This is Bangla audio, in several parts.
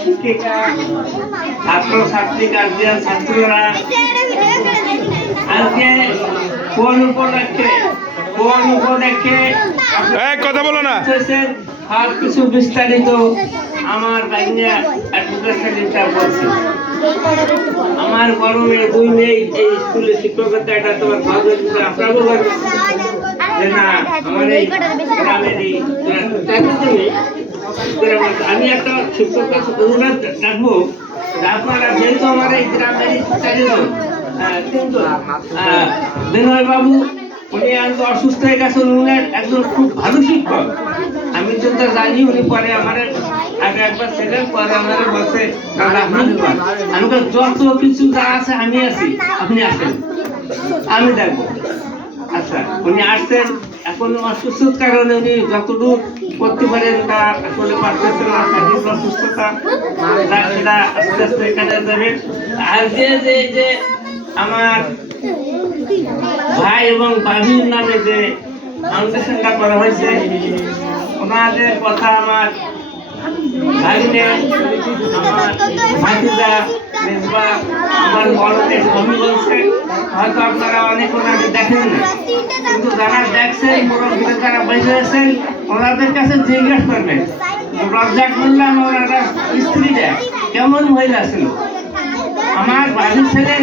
শিক্ষিকা ছাত্র ছাত্রী গার্জিয়ান ছাত্ররা। আজকে কোন উপলক্ষে কোন উপলক্ষে কথা বলো না। আর কিছু বিস্তারিত আমার বাইনা অ্যাডভোকেশনটা বলছি আমার বড় মেয়ে দুই মেয়ে এই স্কুলে শিক্ষকতা এটা তোমার ভালো আপনারও না আমার এই গ্রামের এই আমি একটা শিক্ষক অনুরোধ রাখব। আপনারা যেহেতু আমার এই গ্রামের উনি অসুস্থ হয়ে গেছেন উনি একজন খুব ভালো শিক্ষক। আমি তা জানি উনি পরে আমার একবার পরে আমার দিবেন। আমি যত কিছু যা আছে আমি আছি, আপনি আসেন। আমি দেখব। আচ্ছা উনি আসছেন, এখন অসুস্থতার কারণে উনি যতটুকু করতে পারেন তা আসলে পারতেছেন না শারীরিক অসুস্থতা সেটা আস্তে আর যে যে আমার ভাই এবং বাবির নামে যে ফাউন্ডেশনটা করা হয়েছে, ওনাদের কথা আমার ভাগ্নে আমার আমার বড়দের হয়তো আপনারা অনেক ওনাকে দেখেন না যারা দেখছেন ভিড়ে যারা বেঁচে আছেন, ওনাদের কাছে জিজ্ঞেস করবেন রজ্জাক বললাম ওনারা স্ত্রীটা কেমন মহিলা ছিল? আমার বাড়ি ছিলেন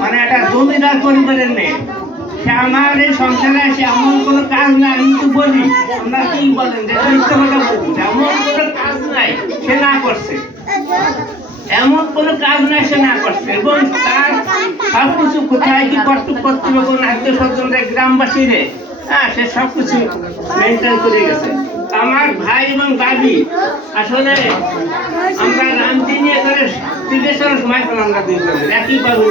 মানে একটা জমিদার পরিবারের মেয়ে। সে আমার এই সংসারে এসে এমন কোনো কাজ নাই, আমি তো বলি আপনারা কি বলেন? যে কথা বলি এমন কোনো কাজ নাই, সে না করছে। এমন কোনো কাজ নাই সে না করছে। এবং তার সব কিছু কোথায় কি কর্তৃপক্ষ আত্মীয় স্বজনরা গ্রামবাসীরে হ্যাঁ সে সব কিছু মেনটেন করে গেছে। আমার ভাই এবং দাবি আসলে আমরা রামজি নিয়ে করে ত্রিদেশের সময় আমরা দুইজনে। একই বাবু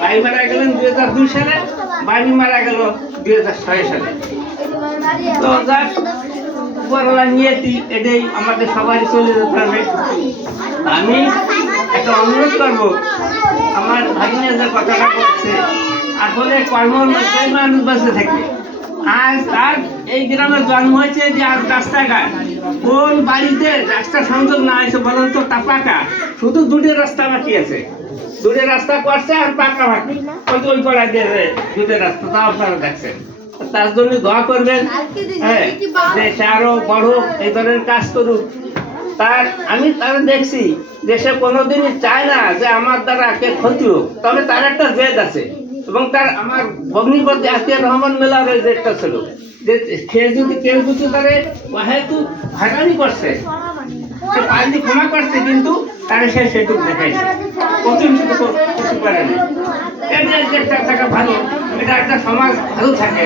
ভাই মারা গেলেন দুই হাজার দুই সালে বাবি মারা গেল দুই হাজার ছয় সালে। তো যাক, উপরওয়ালা নিয়েছি এটাই আমাদের সবাই চলে যেতে হবে। আমি একটা অনুরোধ করব। আমার ভাগিনে যে কথাটা বলছে। আসলে কর্মর মধ্যে মানুষ বেঁচে থেকে। আজ তার এই গ্রামে জন্ম হয়েছে যে আজ রাস্তাঘাট। কোন বাড়িতে রাস্তা সংযোগ না হয়েছে বলুন তো তা পাকা। শুধু দুটো রাস্তা বাকি আছে। দুটো রাস্তা করছে আর পাকা বাকি। ওই ওই পাড়া দিয়ে দুটো রাস্তা তাও আপনারা দেখছেন। তার জন্য দোয়া করবেন। হ্যাঁ যে সে আরও বড় এই ধরনের কাজ করুক। তার, আমি তার দেখছি যে সে কোনোদিনই চায় না যে আমার দ্বারা কে ক্ষতি হোক। তবে তার একটা জেদ আছে এবং তার আমার ভগ্নিপতি আতিয়া রহমান মেলার ওই জেদটা ছিল যে সে যদি কেউ কিছু তারে হয়তো ভাগানি করছে, সে পাল্টি ক্ষমা করছে, কিন্তু তারে সে সেটুকু দেখাইছে। শুধু কিছু করে না এটা একটা থাকা ভালো, এটা একটা সমাজ ভালো থাকে